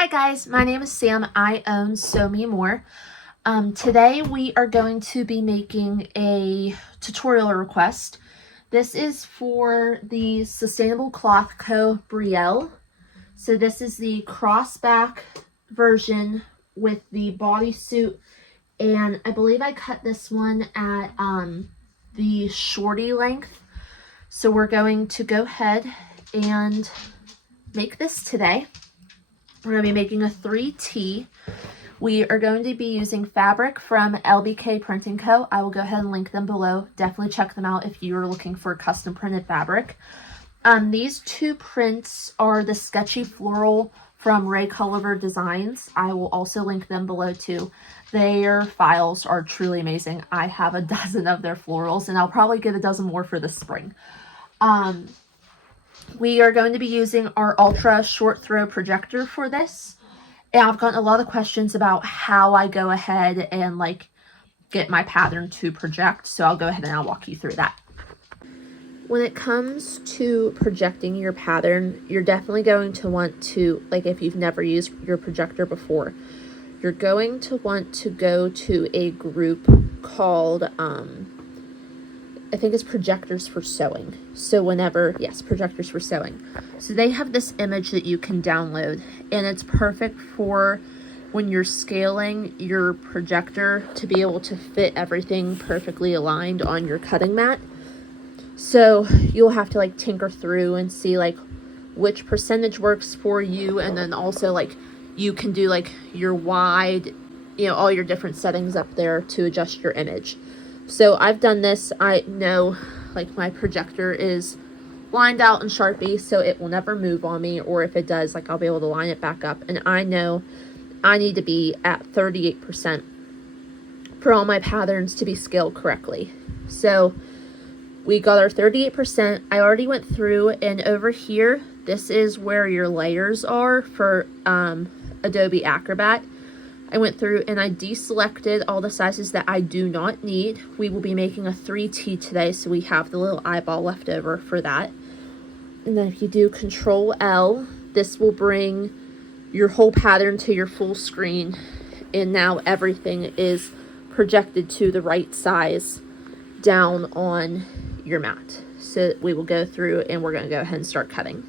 Hi guys, my name is Sam. I own Sew Me More. Today we are going to be making a tutorial request. This is for the Sustainable Cloth Co. Brielle. So this is the crossback version with the bodysuit, and I believe I cut this one at the shorty length. So we're going to go ahead and make this today. We're going to be making a 3T. We are going to be using fabric from LBK Printing Co. I will go ahead and link them below. Definitely check them out if you're looking for custom printed fabric. These two prints are the Sketchy Floral from Ray Culliver Designs. I will also link them below too. Their files are truly amazing. I have a dozen of their florals, and I'll probably get a dozen more for this spring. We are going to be using our ultra short throw projector for this. And I've gotten a lot of questions about how I go ahead and get my pattern to project. So I'll go ahead and I'll walk you through that. When it comes to projecting your pattern, you're definitely going to want to, if you've never used your projector before, you're going to want to go to a group called, I think it's Projectors for Sewing. So Projectors for Sewing. So they have this image that you can download, and it's perfect for when you're scaling your projector to be able to fit everything perfectly aligned on your cutting mat. So you'll have to tinker through and see which percentage works for you, and then also you can do your wide, all your different settings up there to adjust your image. So I've done this. I know my projector is lined out in Sharpie, so it will never move on me, or if it does, I'll be able to line it back up. And I know I need to be at 38% for all my patterns to be scaled correctly. So we got our 38%. I already went through, and over here, this is where your layers are for Adobe Acrobat. I went through and I deselected all the sizes that I do not need. We will be making a 3T today, so we have the little eyeball left over for that. And then if you do Control L, this will bring your whole pattern to your full screen. And now everything is projected to the right size down on your mat. So we will go through and we're going to go ahead and start cutting.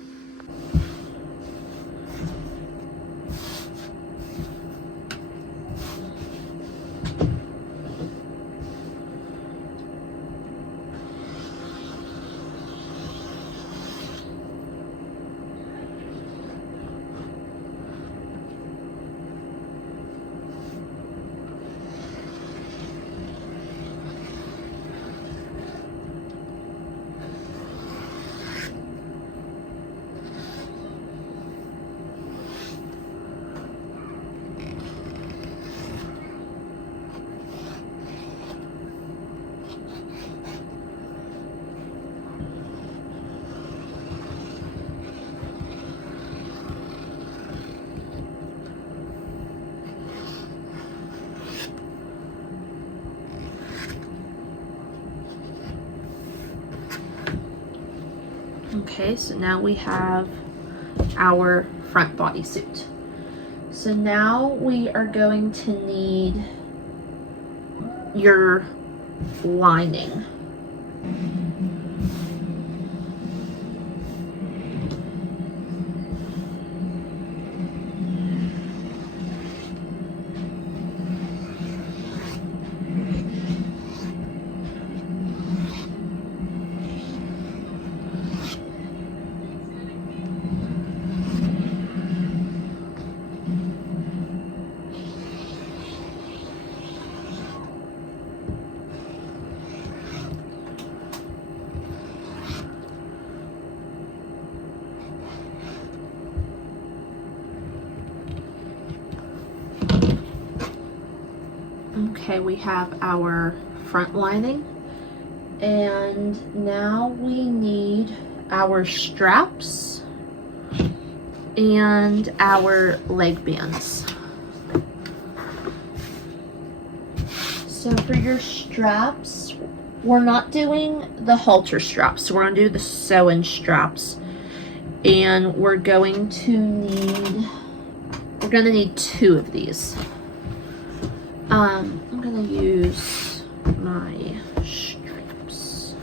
Okay, so now we have our front bodysuit. So now we are going to need your lining. Okay, we have our front lining, and now we need our straps and our leg bands. So for your straps, we're not doing the halter straps, so we're going to do the sew-in straps. And we're going to need the going to need 2 of these. I'm going to use my strips.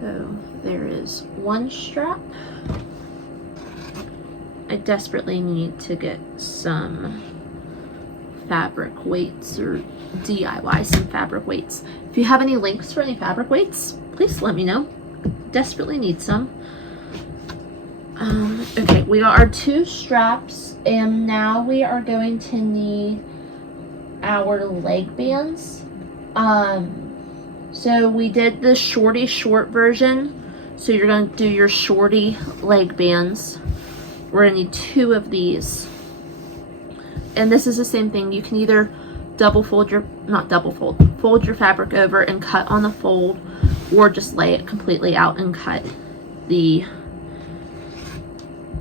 So there is 1 strap. I desperately need to get some fabric weights, or DIY some fabric weights. If you have any links for any fabric weights, please let me know. Desperately need some. Okay, we got our 2 straps, and now we are going to need our leg bands. So we did the shorty short version, so you're going to do your shorty leg bands. We're going to need 2 of these, and this is the same thing. You can either fold your fabric over and cut on the fold, or just lay it completely out and cut the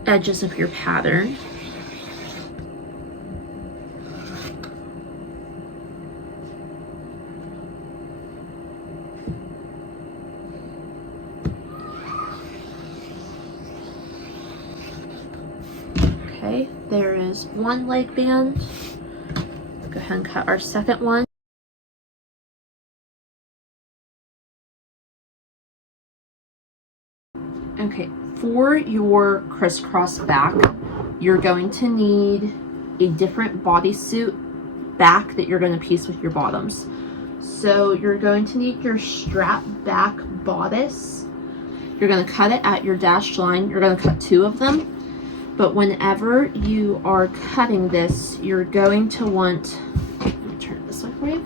edges of your pattern. Okay, there is 1 leg band. Go ahead and cut our second one. Okay, for your crisscross back, you're going to need a different bodysuit back that you're going to piece with your bottoms. So you're going to need your strap back bodice. You're going to cut it at your dashed line. You're going to cut 2 of them. But whenever you are cutting this, you're going to want, let me turn it this way for you.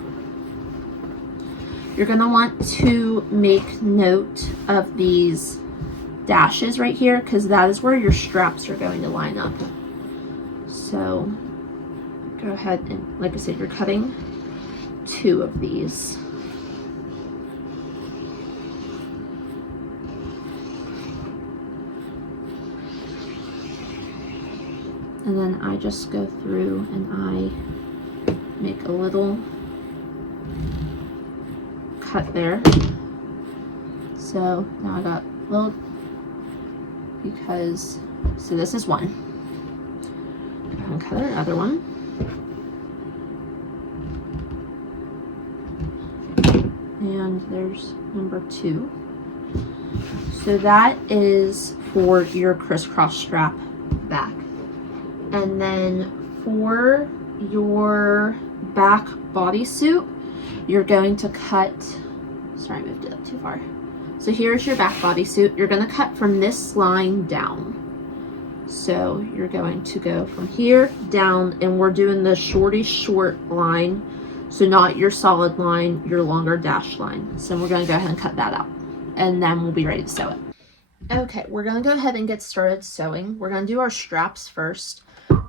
You're going to want to make note of these dashes right here, because that is where your straps are going to line up. So go ahead and, like I said, you're cutting 2 of these. And then I just go through and I make a little cut there. So now I got a little, because, so this is 1. Go and cut another one. And there's number 2. So that is for your crisscross strap back. And then for your back bodysuit, you're going to cut, sorry, I moved it up too far. So here's your back bodysuit. You're going to cut from this line down. So you're going to go from here down, and we're doing the shorty short line. So not your solid line, your longer dash line. So we're going to go ahead and cut that out, and then we'll be ready to sew it. Okay, we're going to go ahead and get started sewing. We're going to do our straps first.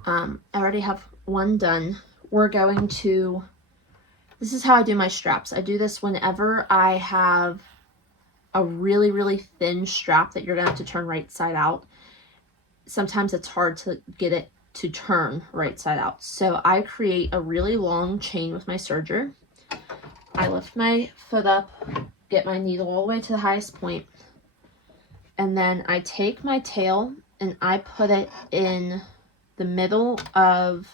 I already have 1 done. We're going to, this is how I do my straps. I do this whenever I have a really, really thin strap that you're going to have to turn right side out. Sometimes it's hard to get it to turn right side out. So I create a really long chain with my serger. I lift my foot up, get my needle all the way to the highest point, and then I take my tail and I put it in the middle of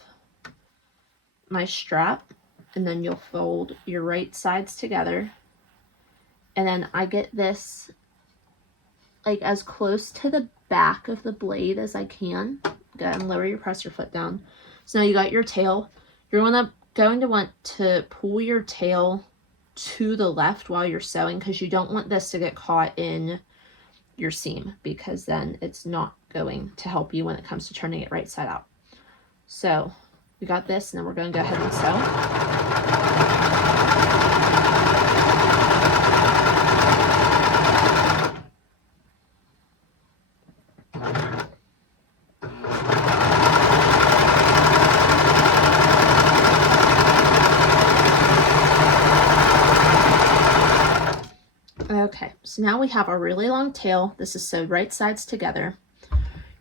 my strap, and then you'll fold your right sides together, and then I get this like as close to the back of the blade as I can. Go ahead and lower your presser foot down. So now you got your tail. You're going to want to pull your tail to the left while you're sewing, because you don't want this to get caught in your seam, because then it's not going to help you when it comes to turning it right side out. So we got this, and then we're going to go ahead and sew. Okay, so now we have our really long tail. This is sewed right sides together.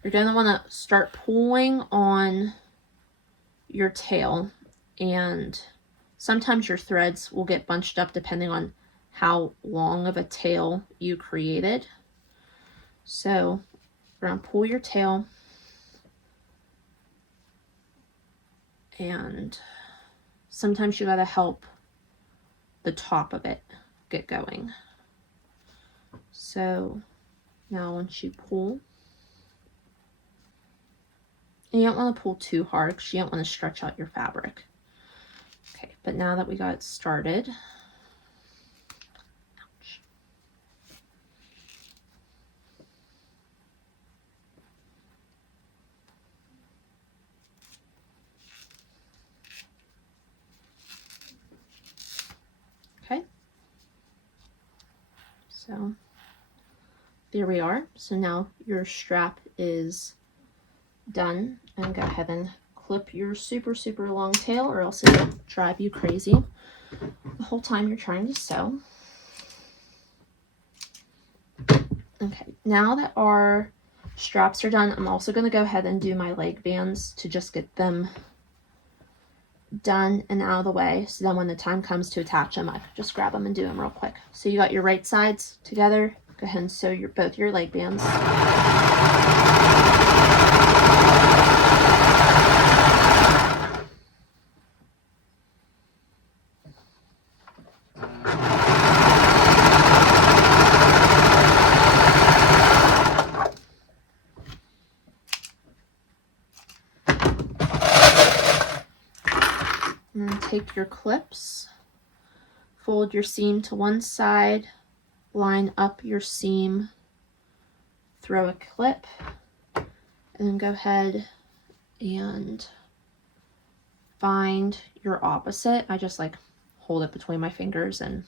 You're going to want to start pulling on your tail, and sometimes your threads will get bunched up depending on how long of a tail you created. So we're going to pull your tail, and sometimes you got to help the top of it get going. So now once you pull, and you don't want to pull too hard because you don't want to stretch out your fabric. Okay, but now that we got it started, ouch. Okay, so there we are. So now your strap is done, and go ahead and clip your super long tail, or else it'll drive you crazy the whole time you're trying to sew. Okay, now that our straps are done, I'm also going to go ahead and do my leg bands to just get them done and out of the way, so then when the time comes to attach them, I just grab them and do them real quick. So you got your right sides together. Go ahead and sew both your leg bands. And take your clips, fold your seam to one side, line up your seam, throw a clip, and then go ahead and find your opposite. I just like hold it between my fingers, and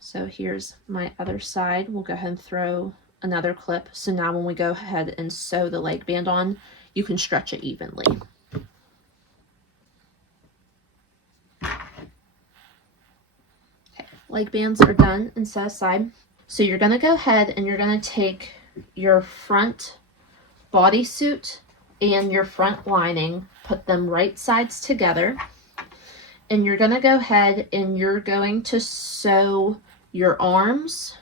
so here's my other side. We'll go ahead and throw another clip. So now when we go ahead and sew the leg band on, you can stretch it evenly. Leg bands are done and set aside. So you're going to go ahead and you're going to take your front bodysuit and your front lining, put them right sides together, and you're going to go ahead and you're going to sew your arms,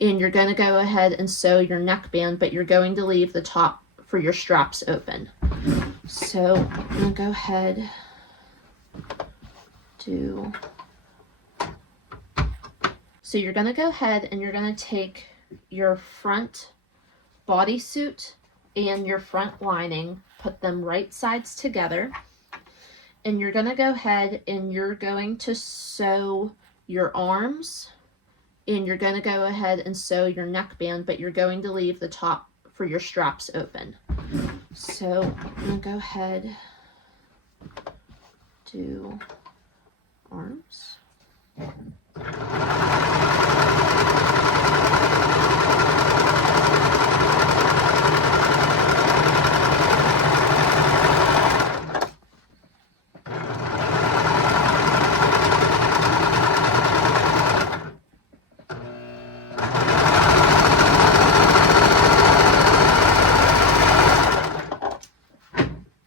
and you're going to go ahead and sew your neckband, but you're going to leave the top for your straps open. So I'm going to go ahead to... So you're going to go ahead and you're going to take your front bodysuit and your front lining, put them right sides together, and you're going to go ahead and you're going to sew your arms, and you're going to go ahead and sew your neckband, but you're going to leave the top for your straps open. So I'm going to go ahead, do arms.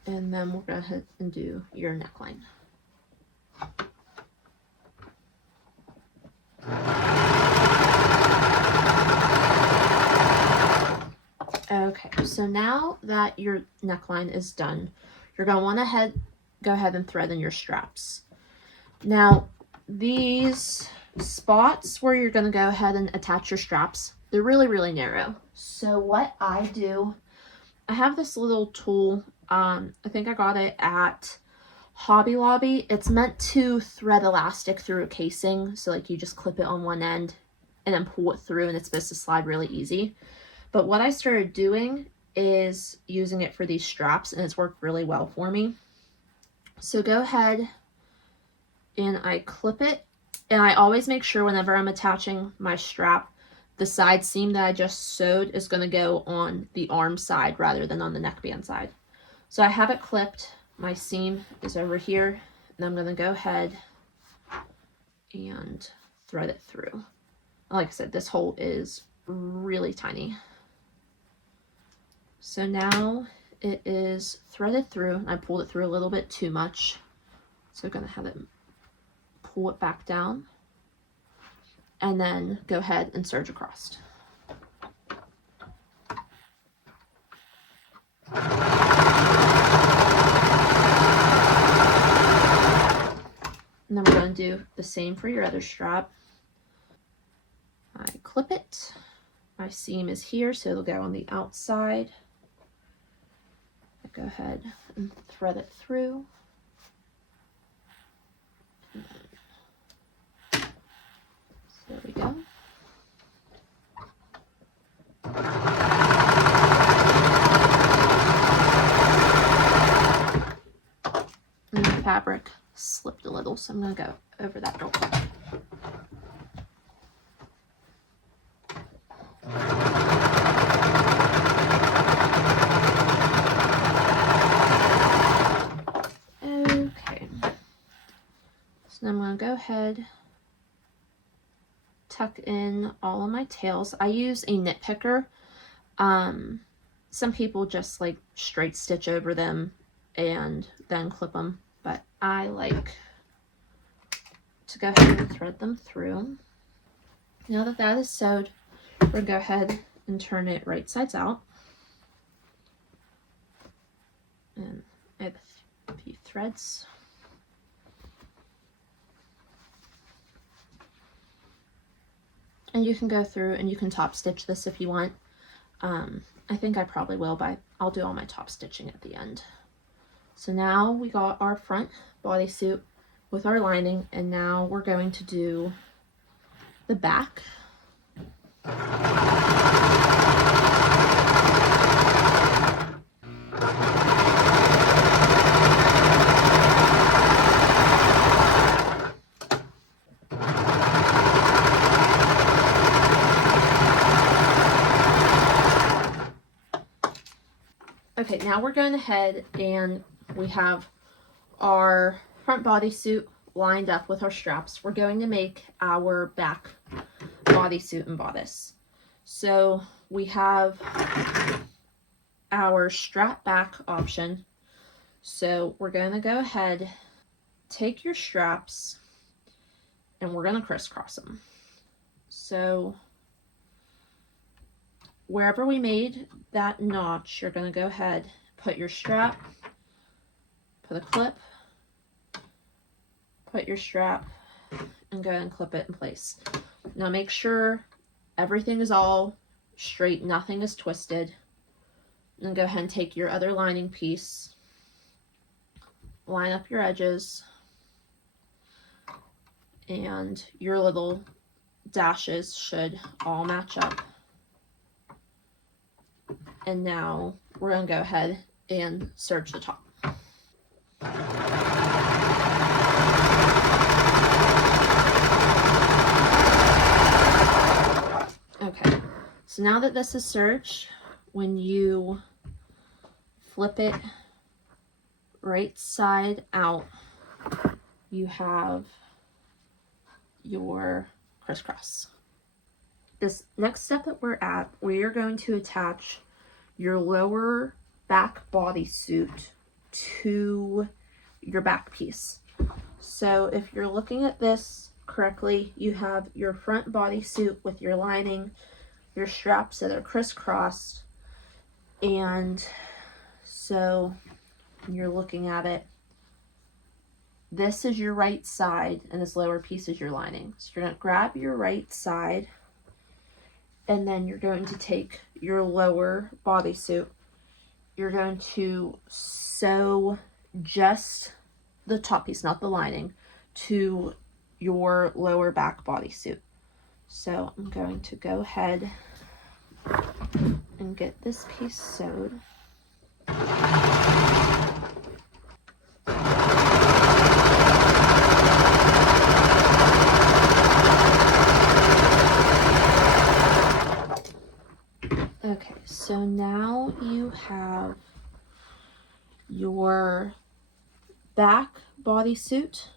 And then we'll go ahead and do your neckline. Okay, so now that your neckline is done, you're going to want to go ahead and thread in your straps. Now, these spots where you're going to go ahead and attach your straps, they're really narrow. So what I do, I have this little tool. I think I got it at Hobby Lobby. It's meant to thread elastic through a casing. So like you just clip it on one end and then pull it through, and it's supposed to slide really easy. But what I started doing is using it for these straps, and it's worked really well for me. So go ahead and I clip it, and I always make sure whenever I'm attaching my strap, the side seam that I just sewed is going to go on the arm side rather than on the neckband side. So I have it clipped, my seam is over here, and I'm going to go ahead and thread it through. Like I said, this hole is really tiny. So now it is threaded through. I pulled it through a little bit too much. So I'm gonna have it pull it back down and then go ahead and serge across. And then we're going to do the same for your other strap. I clip it. My seam is here, so it'll go on the outside. I go ahead and thread it through. So there we go. And the fabric slipped a little, so I'm going to go over that real quick. Okay, so now I'm going to go ahead, tuck in all of my tails. I use a knit picker. Some people just like straight stitch over them and then clip them, but I like to go ahead and thread them through. Now that that is sewed, we're going to go ahead and turn it right sides out. And I have a few threads. And you can go through and you can top stitch this if you want. I think I probably will, but I'll do all my top stitching at the end. So now we got our front bodysuit with our lining, and now we're going to do the back. Okay, now we're going ahead and we have our front bodysuit lined up with our straps. We're going to make our back bodysuit and bodice. So we have our strap back option. So we're going to go ahead, take your straps, and we're going to crisscross them. So wherever we made that notch, you're going to go ahead, put your strap, put a clip, put your strap, and go ahead and clip it in place. Now make sure everything is all straight, nothing is twisted. And go ahead and take your other lining piece, line up your edges, and your little dashes should all match up. And now we're going to go ahead and serge the top. Okay, so now that this is serged, when you flip it right side out, you have your crisscross. This next step that we're at, we are going to attach your lower back bodysuit to your back piece. So if you're looking at this correctly, you have your front bodysuit with your lining, your straps that are crisscrossed, and so when you're looking at it, this is your right side and this lower piece is your lining. So you're going to grab your right side, and then you're going to take your lower bodysuit. You're going to sew just the top piece, not the lining, to your lower back bodysuit. So I'm going to go ahead and get this piece sewed. Okay, so now you have your back bodysuit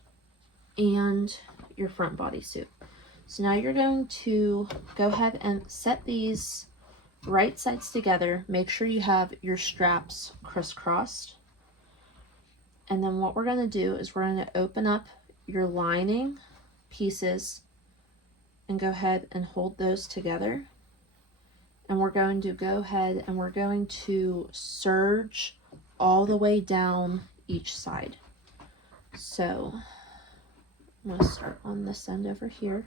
and your front bodysuit. So now you're going to go ahead and set these right sides together. Make sure you have your straps crisscrossed. And then what we're going to do is we're going to open up your lining pieces and go ahead and hold those together. And we're going to go ahead and we're going to serge all the way down each side. So I'm going to start on this end over here.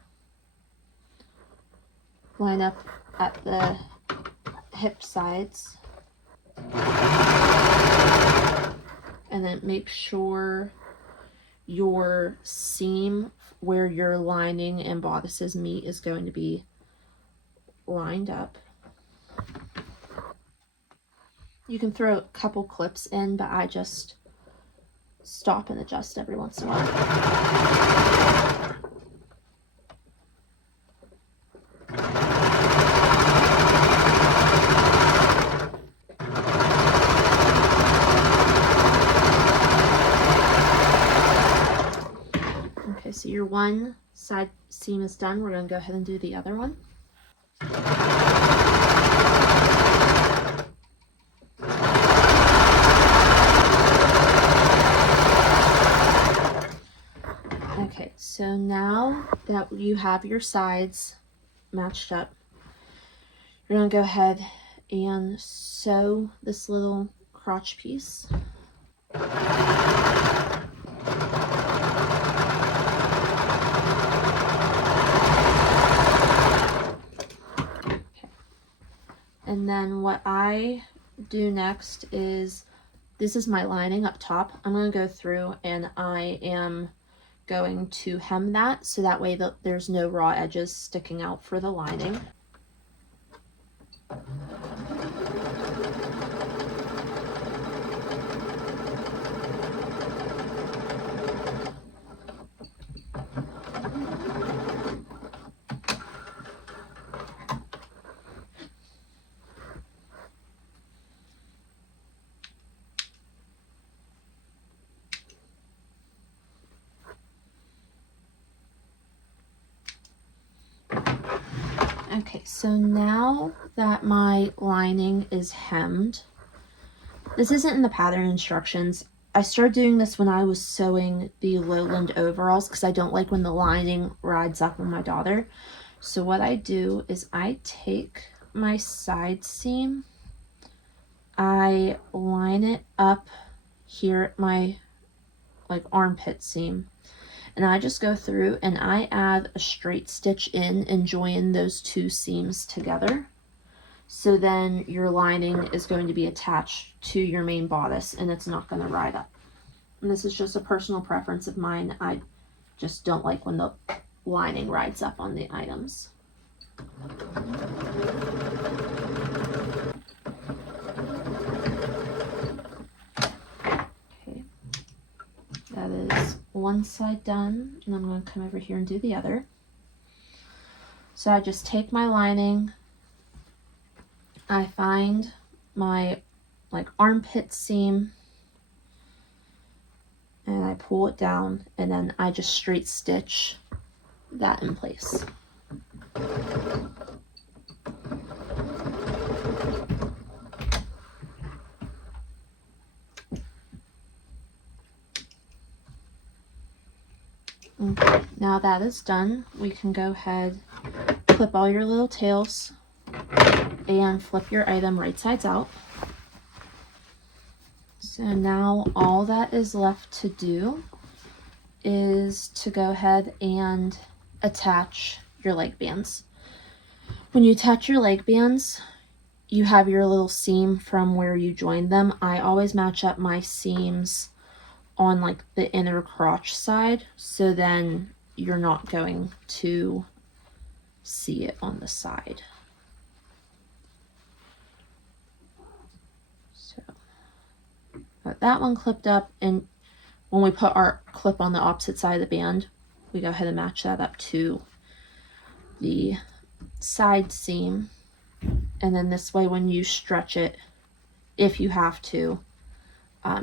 Line up at the hip sides. And then make sure your seam where your lining and bodices meet is going to be lined up. You can throw a couple clips in, but I just stop and adjust every once in a while. Okay, so your one side seam is done. We're going to go ahead and do the other one. Okay, so now that you have your sides matched up, you're going to go ahead and sew this little crotch piece. And then what I do next is, this is my lining up top. I'm going to go through and I am going to hem that so that way there's no raw edges sticking out for the lining. Okay, so now that my lining is hemmed, this isn't in the pattern instructions. I started doing this when I was sewing the lowland overalls because I don't like when the lining rides up on my daughter. So what I do is I take my side seam, I line it up here at my armpit seam, and I just go through and I add a straight stitch in and join those two seams together. So then your lining is going to be attached to your main bodice and it's not going to ride up. And this is just a personal preference of mine. I just don't like when the lining rides up on the items. Okay, that is one side done, and I'm going to come over here and do the other. So I just take my lining, I find my armpit seam, and I pull it down, and then I just straight stitch that in place. Okay, now that is done, we can go ahead, clip all your little tails, and flip your item right sides out. So now all that is left to do is to go ahead and attach your leg bands. When you attach your leg bands, you have your little seam from where you joined them. I always match up my seams on the inner crotch side, so then you're not going to see it on the side. So got that one clipped up, and when we put our clip on the opposite side of the band, we go ahead and match that up to the side seam, and then this way when you stretch it, if you have to,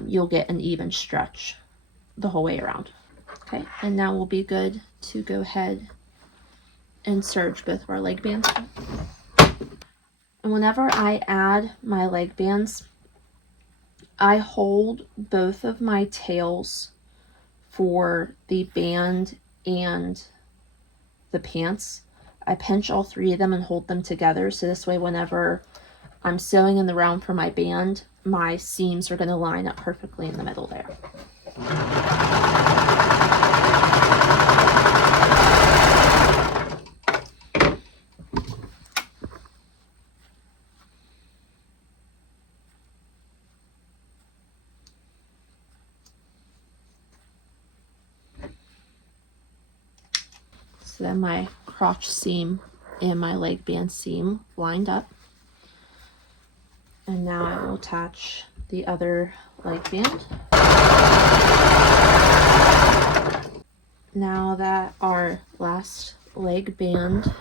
you'll get an even stretch the whole way around. Okay, and now we'll be good to go ahead and serge both of our leg bands. And whenever I add my leg bands, I hold both of my tails for the band and the pants. I pinch all three of them and hold them together, so this way whenever I'm sewing in the round for my band, my seams are going to line up perfectly in the middle there. So then my crotch seam and my leg band seam lined up. And now I will attach the other leg band. Now that our last leg band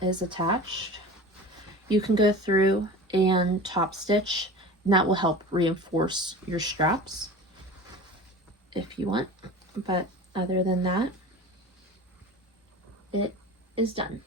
is attached, you can go through and top stitch, and that will help reinforce your straps if you want. But other than that, it is done.